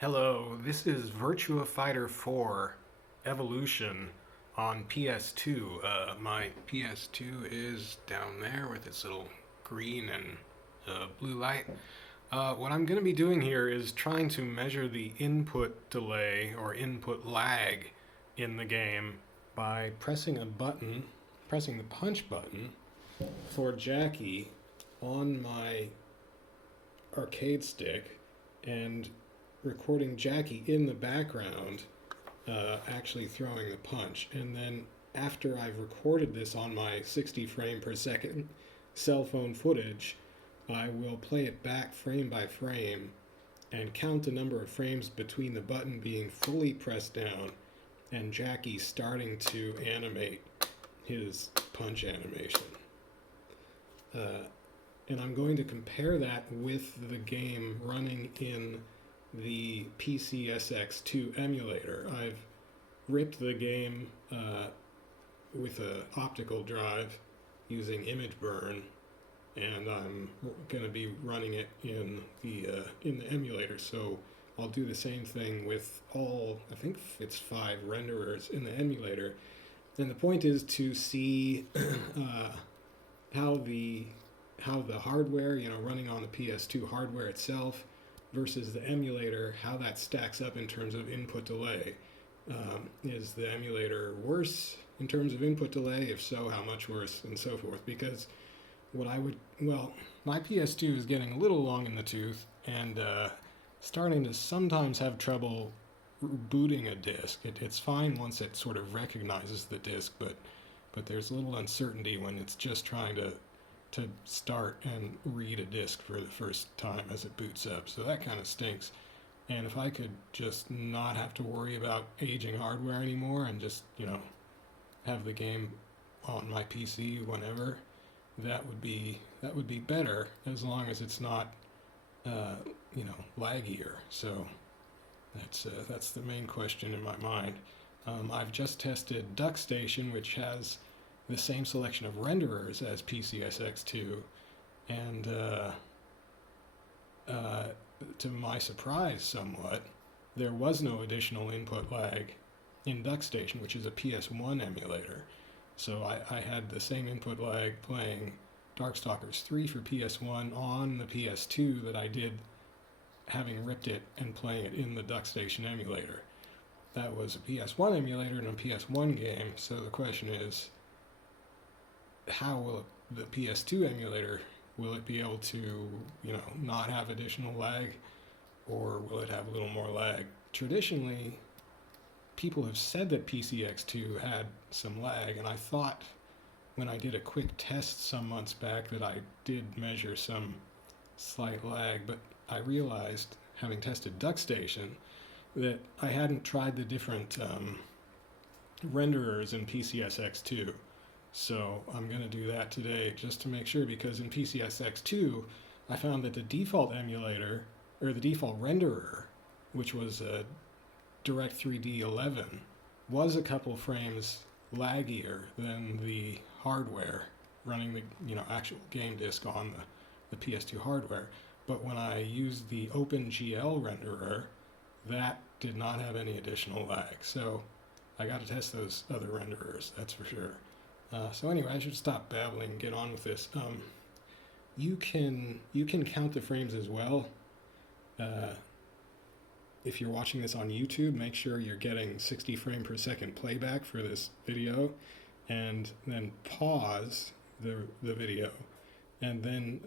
Hello, this is Virtua Fighter 4 Evolution on PS2. My PS2 is down there with its little green and blue light. What I'm going to be doing here is trying to measure the input delay or input lag in the game by pressing the punch button for Jacky on my arcade stick and recording Jacky in the background actually throwing the punch. And then after I've recorded this on my 60 frame per second cell phone footage, I will play it back frame by frame and count the number of frames between the button being fully pressed down and Jacky starting to animate his punch animation. And I'm going to compare that with the game running in the PCSX2 emulator. I've ripped the game with an optical drive using image burn, and I'm going to be running it in the emulator. So I'll do the same thing with all, I think it's 5 renderers in the emulator. And the point is to see how the hardware, running on the PS2 hardware itself versus the emulator, how that stacks up in terms of input delay. Is the emulator worse in terms of input delay? If so, how much worse, and so forth? Because my PS2 is getting a little long in the tooth and starting to sometimes have trouble booting a disk. It's fine once it sort of recognizes the disk, but there's a little uncertainty when it's just trying to start and read a disk for the first time as it boots up. So that kind of stinks. And if I could just not have to worry about aging hardware anymore and just, have the game on my PC whenever, that would be better, as long as it's not, laggier. So that's the main question in my mind. I've just tested DuckStation, which has the same selection of renderers as PCSX2, and to my surprise somewhat, there was no additional input lag in DuckStation, which is a PS1 emulator. So I had the same input lag playing Darkstalkers 3 for PS1 on the PS2 that I did having ripped it and playing it in the DuckStation emulator. That was a PS1 emulator and a PS1 game, so the question is, how will the PS2 emulator, will it be able to, not have additional lag, or will it have a little more lag? Traditionally, people have said that PCX2 had some lag, and I thought when I did a quick test some months back that I did measure some slight lag, but I realized, having tested DuckStation, that I hadn't tried the different renderers in PCSX2. So I'm going to do that today just to make sure, because in PCSX2 I found that the default emulator, or the default renderer, which was a Direct3D 11, was a couple frames laggier than the hardware running the actual game disc on the PS2 hardware. But when I used the OpenGL renderer, that did not have any additional lag. So I got to test those other renderers, that's for sure. So anyway, I should stop babbling and get on with this. You can count the frames as well. If you're watching this on YouTube, make sure you're getting 60 frame per second playback for this video, and then pause the video, and then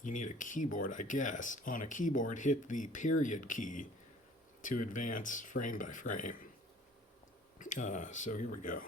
you need a keyboard, I guess. On a keyboard, hit the period key to advance frame by frame. So here we go.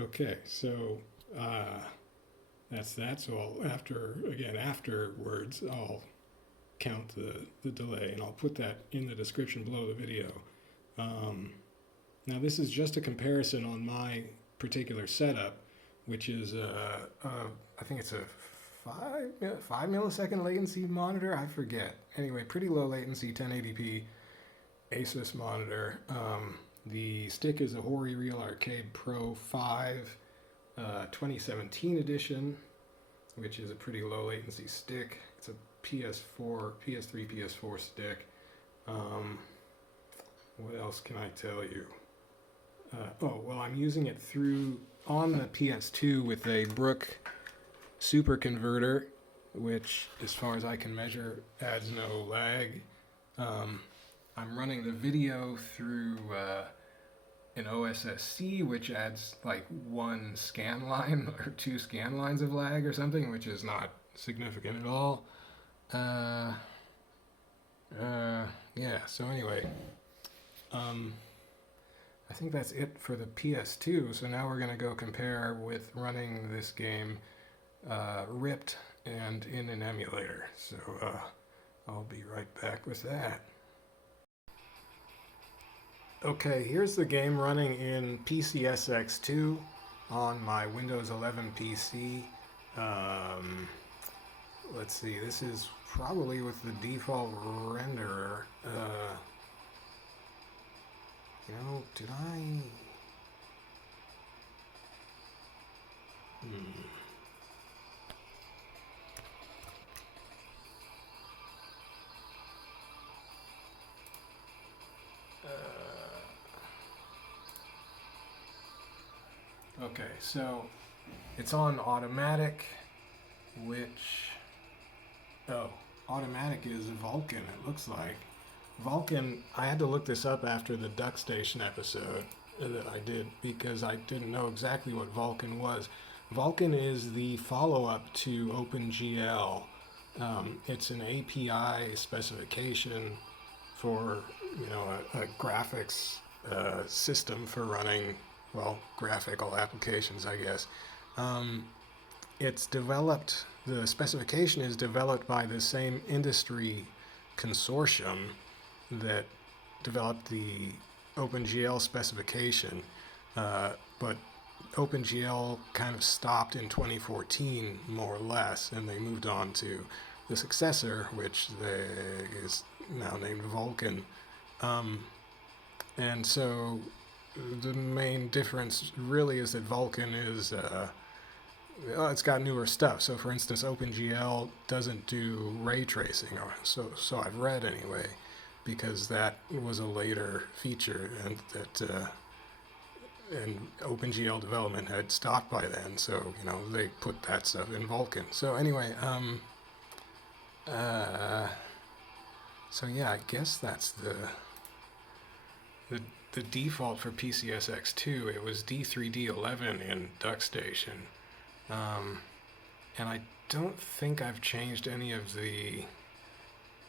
Okay, so that's that. So afterwards, I'll count the delay, and I'll put that in the description below the video. Now this is just a comparison on my particular setup, which is I think it's a 5 millisecond latency monitor. I forget. Anyway, pretty low latency 1080p Asus monitor. The stick is a Hori Real Arcade Pro 5 2017 edition, which is a pretty low latency stick. It's a PS3, PS4 stick. What else can I tell you? I'm using it on the PS2 with a Brook super converter, which, as far as I can measure, adds no lag. I'm running the video through an OSSC, which adds like one scan line or two scan lines of lag or something, which is not significant at all. Yeah, so anyway, I think that's it for the PS2. So now we're going to go compare with running this game ripped and in an emulator. So I'll be right back with that. Okay, here's the game running in PCSX2 on my Windows 11 PC. Let's see, this is probably with the default renderer. Did I... Okay, so it's on automatic, which... automatic is Vulkan, it looks like. Vulkan, I had to look this up after the Duck Station episode that I did because I didn't know exactly what Vulkan was. Vulkan is the follow-up to OpenGL. It's an API specification for, a graphics system for running, graphical applications, I guess. The specification is developed by the same industry consortium that developed the OpenGL specification, but OpenGL kind of stopped in 2014, more or less, and they moved on to the successor, which is now named Vulkan. And so the main difference really is that Vulkan is it's got newer stuff. So for instance, OpenGL doesn't do ray tracing, or so I've read anyway, because that was a later feature, and and OpenGL development had stopped by then. So they put that stuff in Vulkan. So anyway, so yeah, I guess that's the default for PCSX2. It was D3D11 in DuckStation. And I don't think I've changed any of the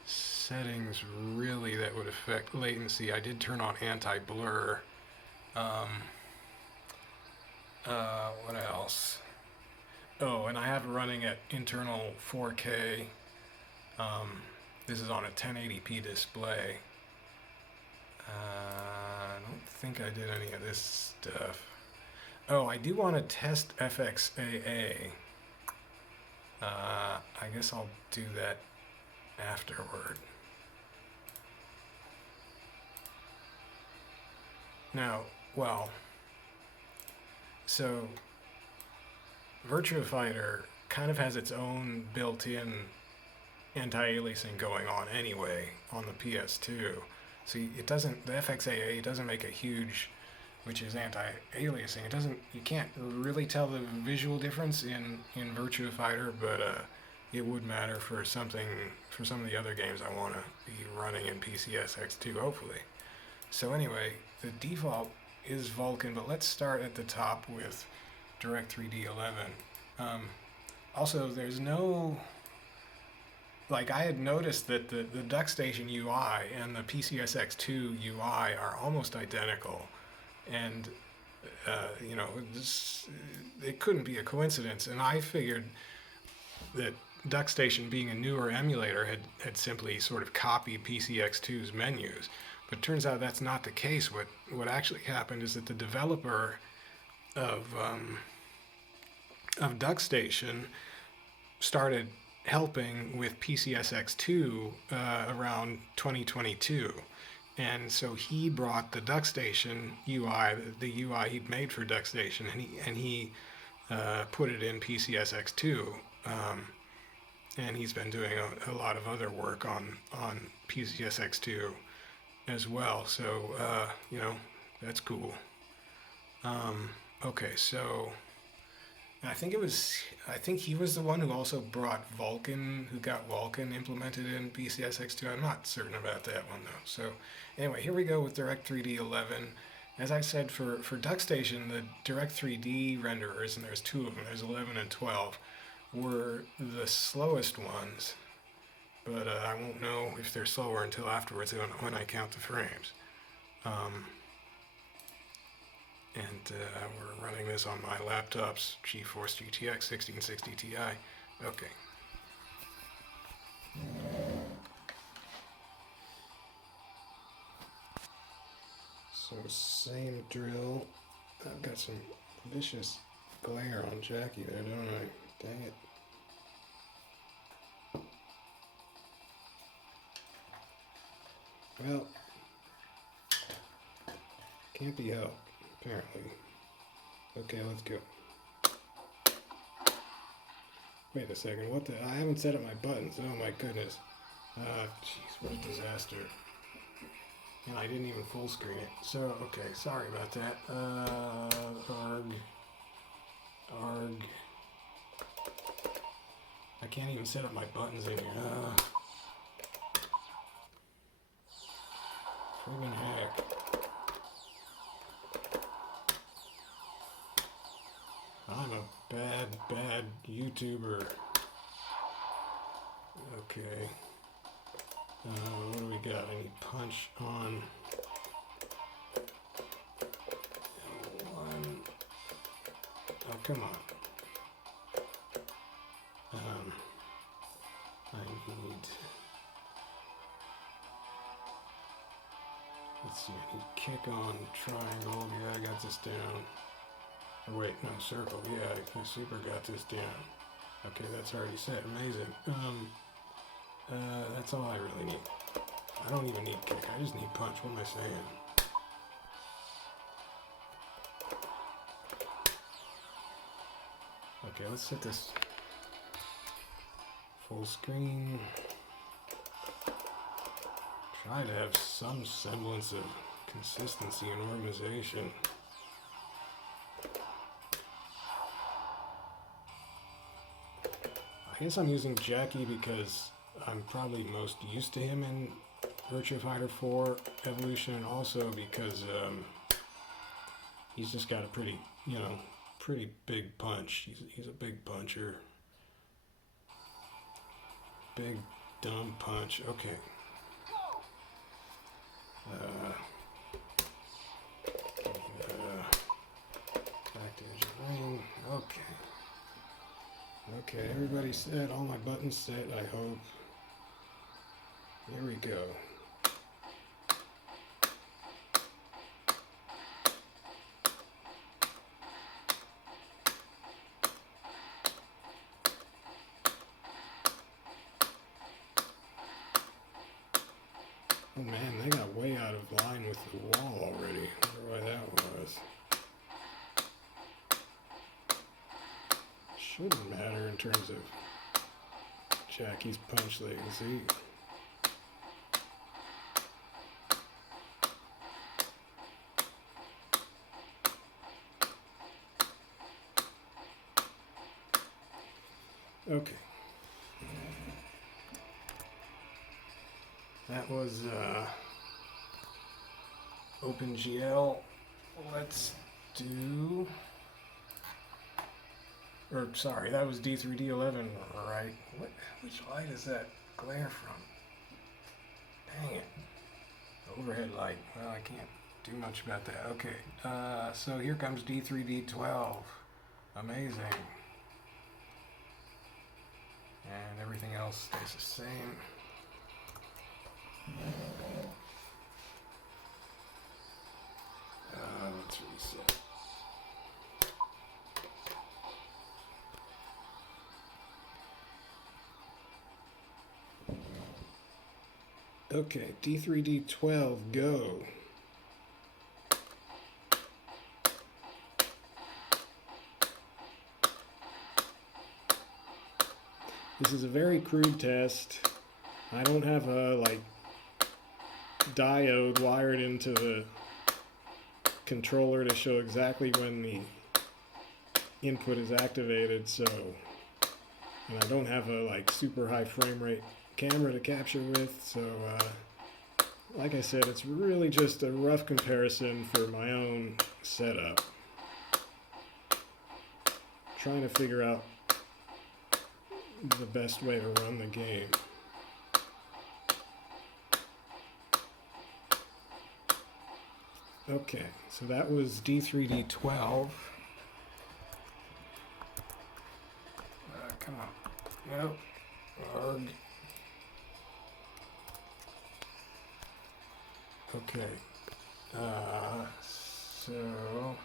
settings really that would affect latency. I did turn on anti-blur. What else? Oh, and I have it running at internal 4K. This is on a 1080p display. I don't think I did any of this stuff. Oh, I do want to test FXAA. I guess I'll do that afterward. Now, so Virtua Fighter kind of has its own built-in anti-aliasing going on anyway on the PS2. So the FXAA doesn't make a huge, which is anti-aliasing. You can't really tell the visual difference in Virtua Fighter, but it would matter for some of the other games I want to be running in PCSX2, hopefully. So anyway, the default is Vulkan, but let's start at the top with Direct3D11. Also, there's no... I had noticed that the DuckStation UI and the PCSX2 UI are almost identical. And You know, it couldn't be a coincidence. And I figured that DuckStation, being a newer emulator, had simply sort of copied PCSX2's menus. But it turns out that's not the case. What actually happened is that the developer of DuckStation started helping with PCSX2 around 2022. And so he brought the DuckStation UI, the UI he'd made for DuckStation, and he put it in PCSX2. And he's been doing a lot of other work on PCSX2 as well. So, you know, that's cool. Okay, so I think he was the one who also brought Vulkan, who got Vulkan implemented in PCSX2. I'm not certain about that one though. So anyway, here we go with Direct3D 11. As I said, for DuckStation, the Direct3D renderers, and there's two of them, there's 11 and 12, were the slowest ones. But I won't know if they're slower until afterwards when I count the frames. And we're running this on my laptop's GeForce GTX 1660 Ti. Okay. So same drill. I've got some vicious glare on Jacky there, don't I? Dang it. Well, can't be helped, apparently. Okay, let's go. Wait a second, what the? I haven't set up my buttons. Oh my goodness. Jeez, what a disaster. And I didn't even full screen it. So, okay, sorry about that. Arg. I can't even set up my buttons in here. Friggin' heck. I'm a bad YouTuber. Okay. What do we got? I need punch on L1. Oh, come on. I need... Let's see, I need kick on triangle. Yeah, I got this down. Or wait, no, circle. Yeah, I super got this down. Okay, that's already set. Amazing. That's all I really need. I don't even need kick. I just need punch. What am I saying? Okay, let's set this full screen. Try to have some semblance of consistency and organization. I guess I'm using Jacky because I'm probably most used to him in Virtua Fighter 4 Evolution, and also because he's just got a pretty, pretty big punch. He's a big puncher. Big, dumb punch. Okay. Back to edge of ring. Okay. Okay, everybody's set. All my buttons set, I hope. Here we go. Oh man, they got way out of line with the wall already. I wonder why that was. Shouldn't matter in terms of Jacky's punch latency. Okay. That was OpenGL. Let's do... Or, sorry, that was D3D11, right? Which light is that glare from? Dang it. Overhead light. Well, I can't do much about that. Okay, so here comes D3D12. Amazing. And everything else stays the same. Let's reset. Okay, D3D12, go. This is a very crude test. I don't have a diode wired into the controller to show exactly when the input is activated, so, and I don't have a super high frame rate camera to capture with, so like I said, it's really just a rough comparison for my own setup. Trying to figure out the best way to run the game. Okay, so that was D3D12. Come on. Nope. Arg. Okay. So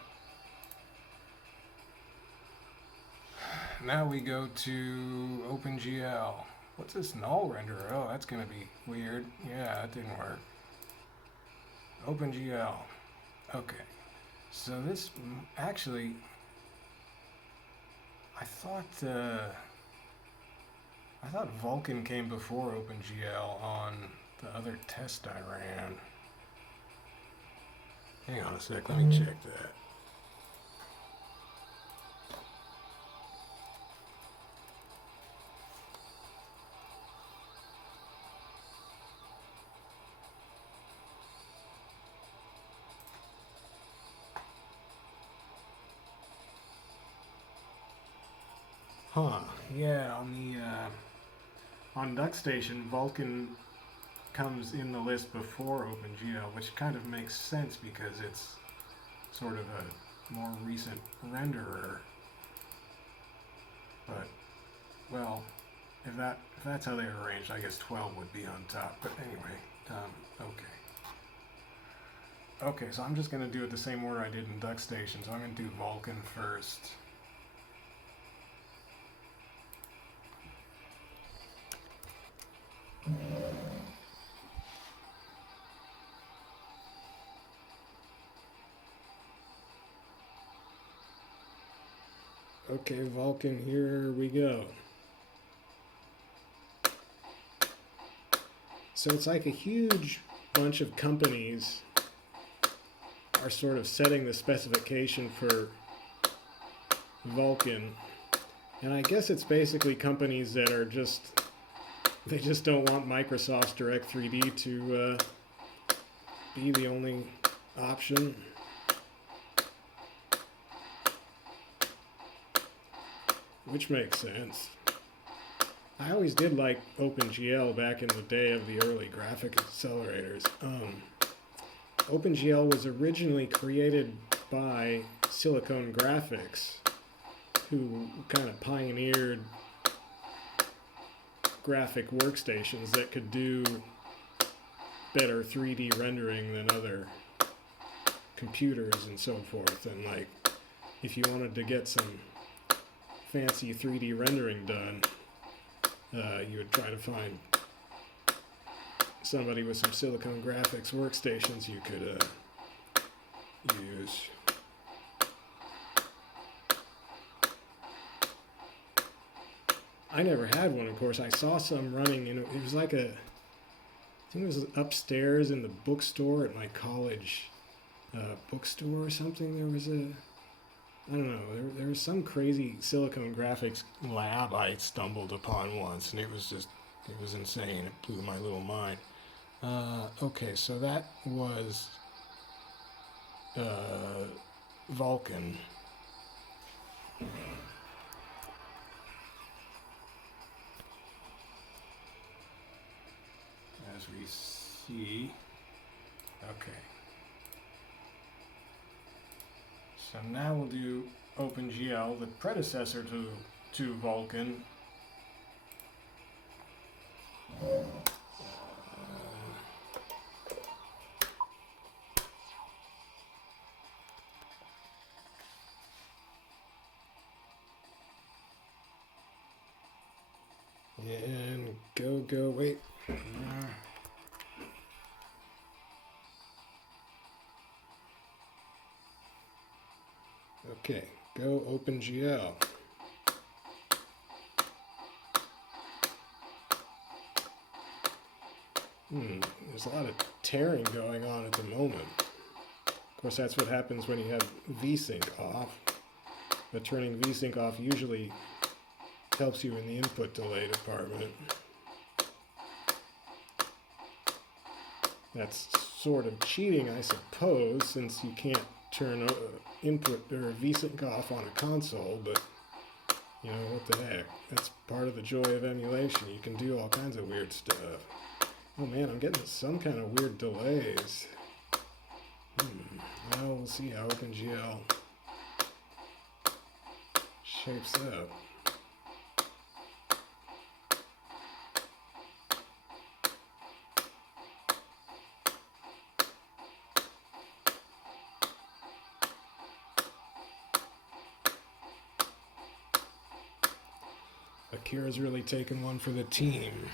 now we go to OpenGL. What's this null renderer? Oh, that's gonna be weird. Yeah, that didn't work. OpenGL. Okay. So this actually, I thought Vulkan came before OpenGL on the other test I ran. Hang on a sec, let me check that. Huh, yeah, on DuckStation, Vulkan comes in the list before OpenGL, which kind of makes sense because it's sort of a more recent renderer. But, well, if that's how they are arranged, I guess 12 would be on top. But anyway, okay. Okay, so I'm just going to do it the same order I did in DuckStation. So I'm going to do Vulkan first. Okay, Vulkan, here we go. So it's like a huge bunch of companies are sort of setting the specification for Vulkan. And I guess it's basically companies that are they just don't want Microsoft's Direct3D to be the only option. Which makes sense. I always did like OpenGL back in the day of the early graphic accelerators. OpenGL was originally created by Silicon Graphics, who kind of pioneered graphic workstations that could do better 3D rendering than other computers and so forth. And if you wanted to get some fancy 3D rendering done, you would try to find somebody with some Silicon Graphics workstations you could use. I never had one, of course. I saw some running, and it was like I think it was upstairs in the bookstore at my college bookstore or something. There was I don't know, there was some crazy Silicon Graphics lab I stumbled upon once, and it was insane. It blew my little mind. Okay, so that was Vulkan. As we see, okay. So now we'll do OpenGL, the predecessor to Vulkan. And go, wait. Okay, go OpenGL. There's a lot of tearing going on at the moment. Of course, that's what happens when you have VSync off. But turning VSync off usually helps you in the input delay department. That's sort of cheating, I suppose, since you can't turn input or VSync off on a console, but you know, what the heck. That's part of the joy of emulation. You can do all kinds of weird stuff. Oh man, I'm getting some kind of weird delays. Now we'll see how OpenGL shapes up. Akira's really taken one for the team.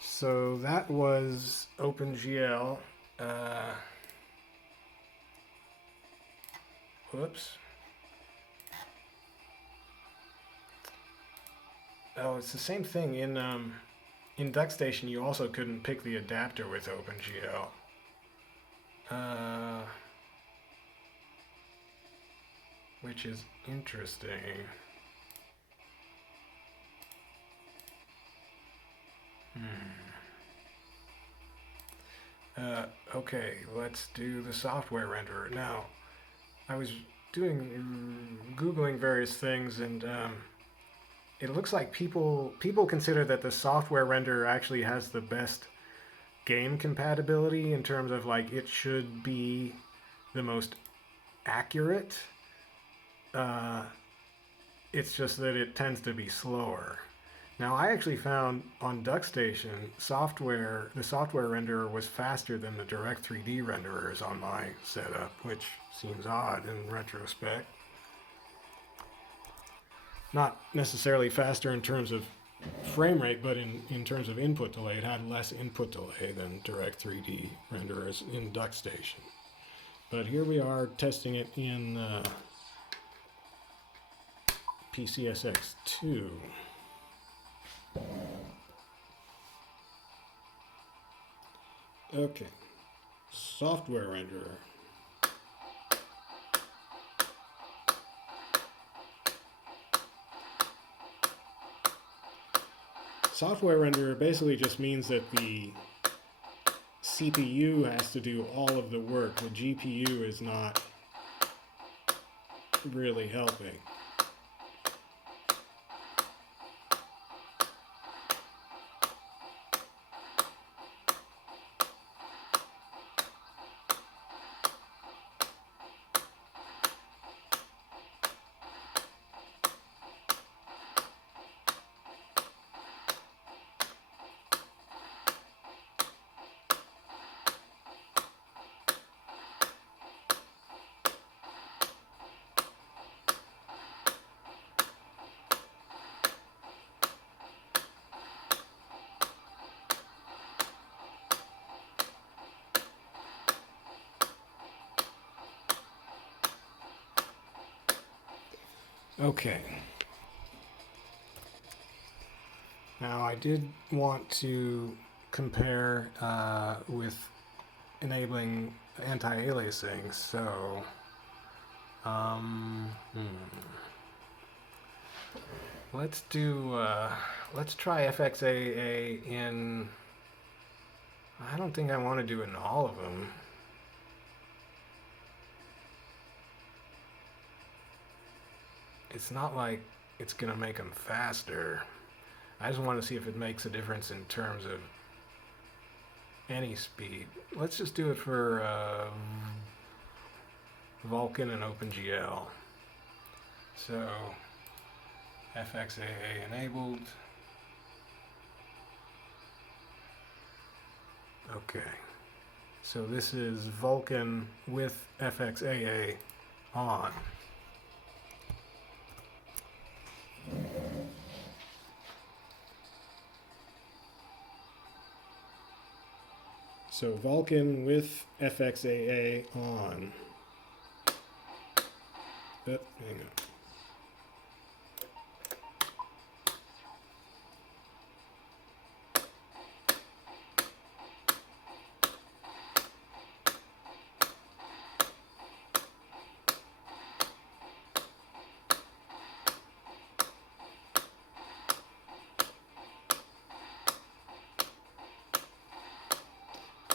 So that was OpenGL. Whoops. Oh, it's the same thing in DuckStation. You also couldn't pick the adapter with OpenGL. Which is interesting. Okay, let's do the software renderer. Now, I was Googling various things, and it looks like people consider that the software renderer actually has the best game compatibility in terms of, like, it should be the most accurate. It's just that it tends to be slower. Now, I actually found on DuckStation the software renderer was faster than the direct 3D renderers on my setup, which seems odd in retrospect. Not necessarily faster in terms of frame rate, but in terms of input delay. It had less input delay than direct 3D renderers in DuckStation. But here we are testing it in PCSX2. Okay, software renderer. Software renderer basically just means that the CPU has to do all of the work. The GPU is not really helping. Okay. Now I did want to compare with enabling anti-aliasing, so let's try FXAA in. I don't think I want to do it in all of them. It's not like it's gonna make them faster. I just want to see if it makes a difference in terms of any speed. Let's just do it for Vulkan and OpenGL. So FXAA enabled. Okay. So this is Vulkan with FXAA on. So Vulkan with FXAA on. Hang on.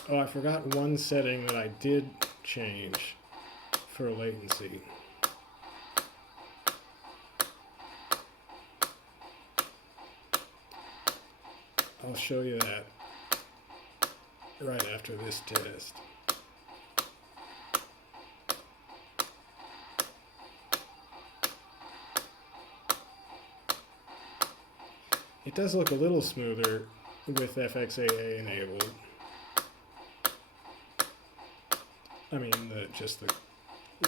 Oh, I forgot one setting that I did change for latency. I'll show you that right after this test. It does look a little smoother with FXAA enabled. I mean, just the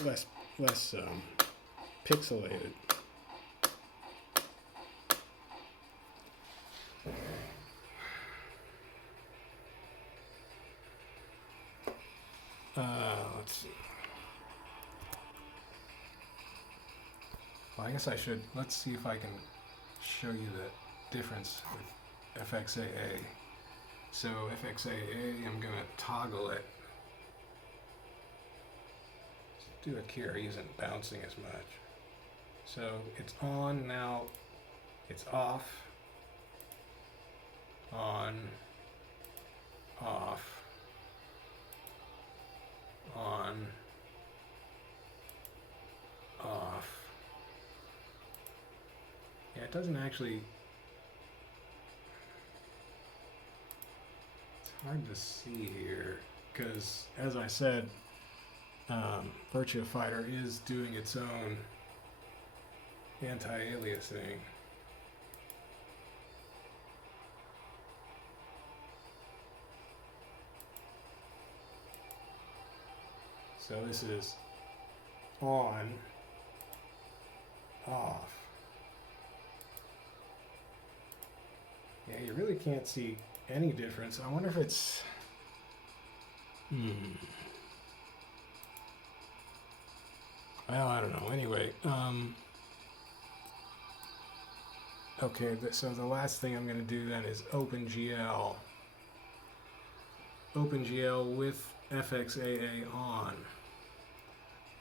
less pixelated. Let's see. Well, I guess I should. Let's see if I can show you the difference with FXAA. So FXAA, I'm gonna toggle it. Do a carry isn't bouncing as much. So it's on now, it's off, on, off, on, off. Yeah, it doesn't actually, it's hard to see here because, as I said, Virtua Fighter is doing its own anti-aliasing. So this is on, off. Yeah, you really can't see any difference. I wonder if it's... Well, I don't know. Anyway, okay, so the last thing I'm going to do then is OpenGL. OpenGL with FXAA on.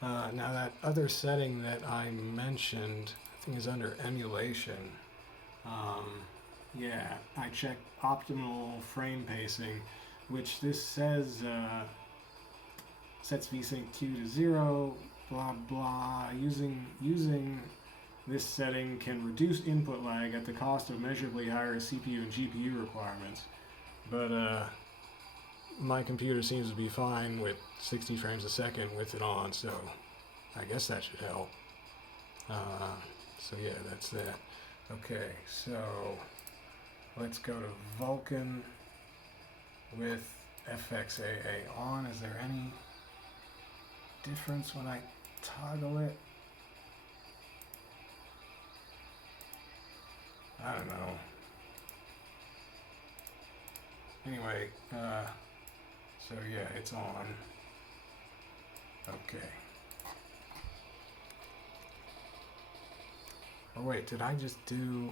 Now that other setting that I mentioned, I think is under emulation. Yeah, I checked optimal frame pacing, which this says sets VSync2 to 0, blah blah. Using this setting can reduce input lag at the cost of measurably higher CPU and GPU requirements. But my computer seems to be fine with 60 frames a second with it on, so I guess that should help. So yeah, that's that. Okay, so let's go to Vulkan with FXAA on. Is there any difference when I toggle it? I don't know. Anyway, so yeah, it's on. Okay. Oh wait, did I just do...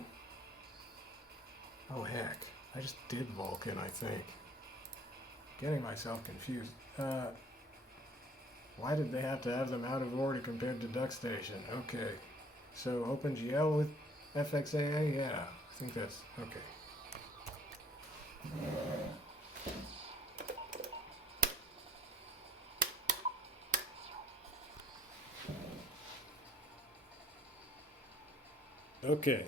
Oh heck, I just did Vulkan, I think. Getting myself confused. Why did they have to have them out of order compared to DuckStation? Okay, so OpenGL with FXAA? Yeah, I think that's... okay. Okay,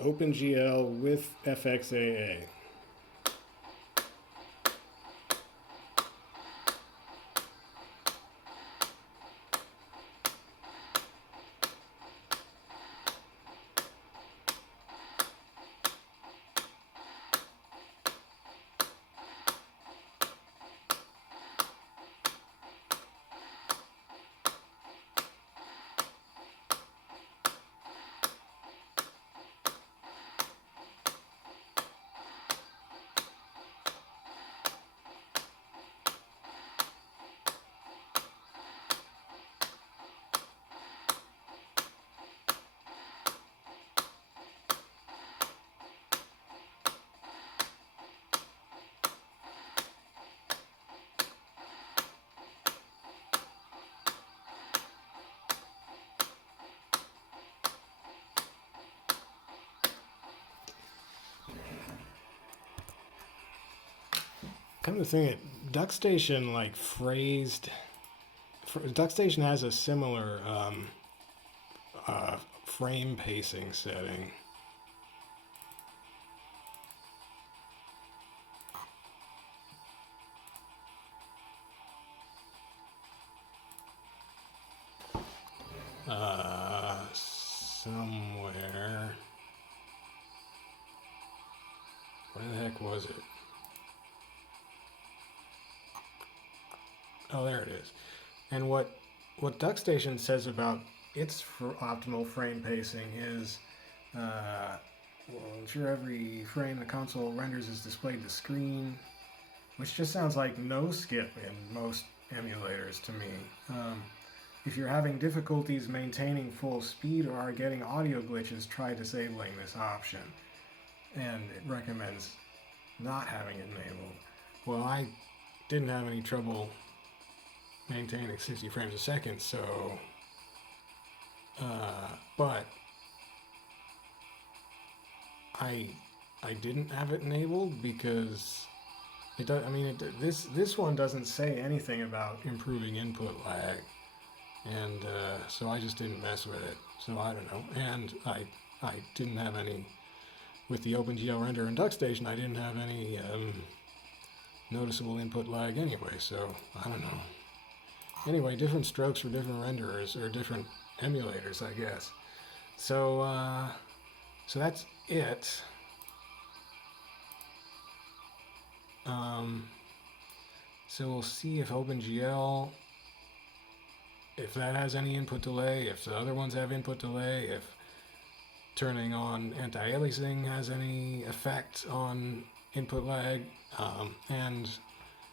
OpenGL with FXAA. come to think it, DuckStation like phrased. DuckStation has a similar frame pacing setting. Somewhere. Where the heck was it? Oh, there it is. And what DuckStation says about its optimal frame pacing is, well, ensure every frame the console renders is displayed to screen, which just sounds like no skip in most emulators to me. If you're having difficulties maintaining full speed or are getting audio glitches, try disabling this option. And it recommends not having it enabled. Well, I didn't have any trouble maintaining 60 frames a second, so but I didn't have it enabled because it does. I mean, this one doesn't say anything about improving input lag, and so I just didn't mess with it. So I don't know, and I didn't have any with the OpenGL render and DuckStation. I didn't have any noticeable input lag anyway. So I don't know. Anyway, different strokes for different renderers or different emulators, I guess. So so that's it. So we'll see if OpenGL, if that has any input delay, if the other ones have input delay, if turning on anti-aliasing has any effect on input lag, and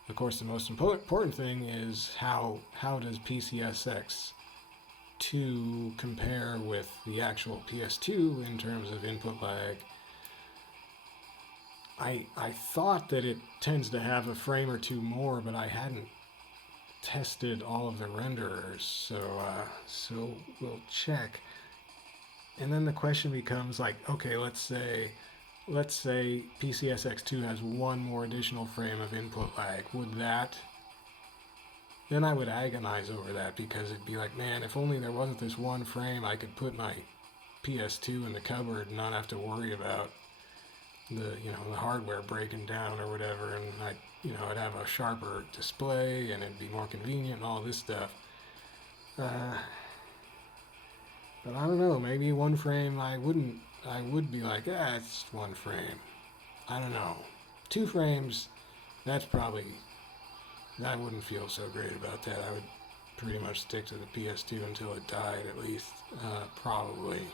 of course the most important thing is how does PCSX2 compare with the actual PS2 in terms of input lag. I thought that it tends to have a frame or two more, but I hadn't tested all of the renderers, so we'll check. And then the question becomes like, okay, let's say PCSX2 has one more additional frame of input lag. Then I would agonize over that, because it'd be like, man, if only there wasn't this one frame, I could put my PS2 in the cupboard and not have to worry about the hardware breaking down or whatever, and I'd have a sharper display and it'd be more convenient and all this stuff. But I don't know, maybe one frame I would be like, it's one frame. I don't know. 2 frames, I wouldn't feel so great about that. I would pretty much stick to the PS2 until it died, at least, probably.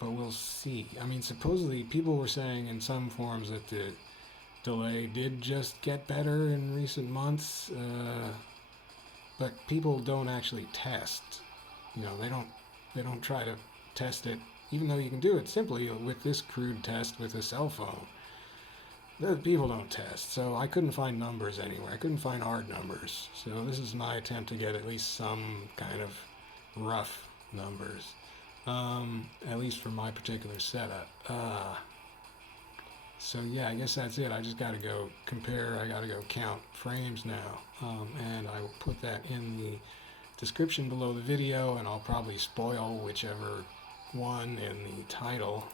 But we'll see. I mean, supposedly people were saying in some forums that the delay did just get better in recent months, but people don't actually test. They don't try to test it, even though you can do it simply with this crude test with a cell phone. The people don't test, so I couldn't find numbers anywhere. I couldn't find hard numbers. So this is my attempt to get at least some kind of rough numbers. At least for my particular setup. So yeah, I guess that's it. I just gotta go compare, I gotta go count frames now. And I will put that in the description below the video, and I'll probably spoil whichever one in the title.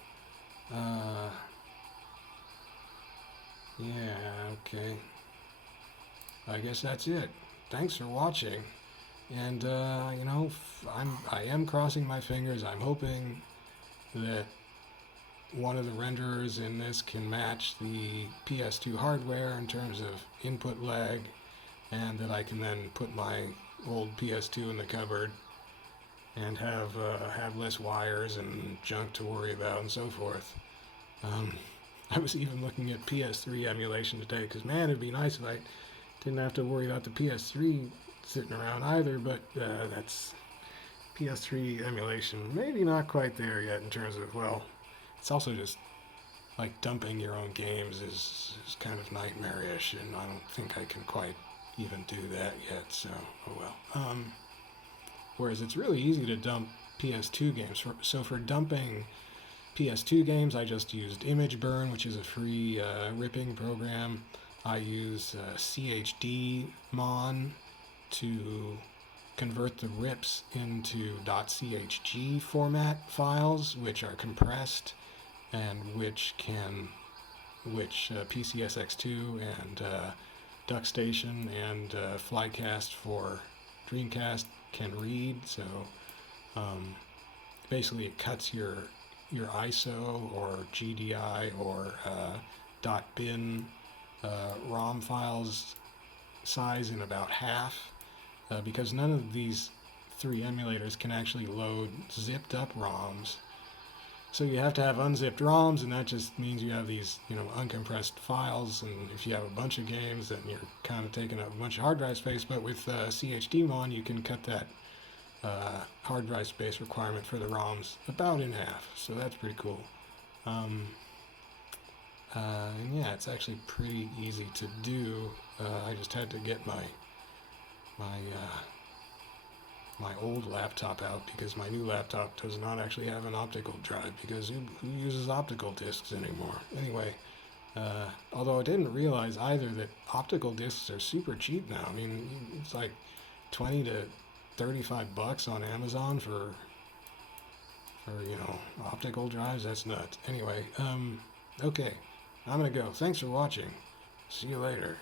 Yeah, okay. I guess that's it. Thanks for watching. And, I am crossing my fingers. I'm hoping that one of the renderers in this can match the PS2 hardware in terms of input lag, and that I can then put my old PS2 in the cupboard and have less wires and junk to worry about and so forth. I was even looking at PS3 emulation today, because, man, it'd be nice if I didn't have to worry about the PS3 sitting around either, but that's PS3 emulation. Maybe not quite there yet in terms of, well, it's also just like dumping your own games is kind of nightmarish, and I don't think I can quite even do that yet, so oh well. Whereas it's really easy to dump PS2 games. So for dumping PS2 games, I just used ImageBurn, which is a free ripping program. I use CHDmon to convert the rips into .chg format files, which are compressed and which PCSX2 and DuckStation and Flycast for Dreamcast can read. So basically, it cuts your ISO or GDI or .bin ROM files size in about half, because none of these three emulators can actually load zipped up ROMs. So you have to have unzipped ROMs, and that just means you have these, uncompressed files. And if you have a bunch of games, then you're kind of taking up a bunch of hard drive space. But with CHDmon, you can cut that hard drive space requirement for the ROMs about in half. So that's pretty cool. And yeah, it's actually pretty easy to do. I just had to get my old laptop out, because my new laptop does not actually have an optical drive, because who uses optical discs anymore? Anyway, although I didn't realize either that optical discs are super cheap now. I mean, it's like 20 to 35 bucks on Amazon for optical drives. That's nuts. Anyway, okay, I'm gonna go. Thanks for watching. See you later.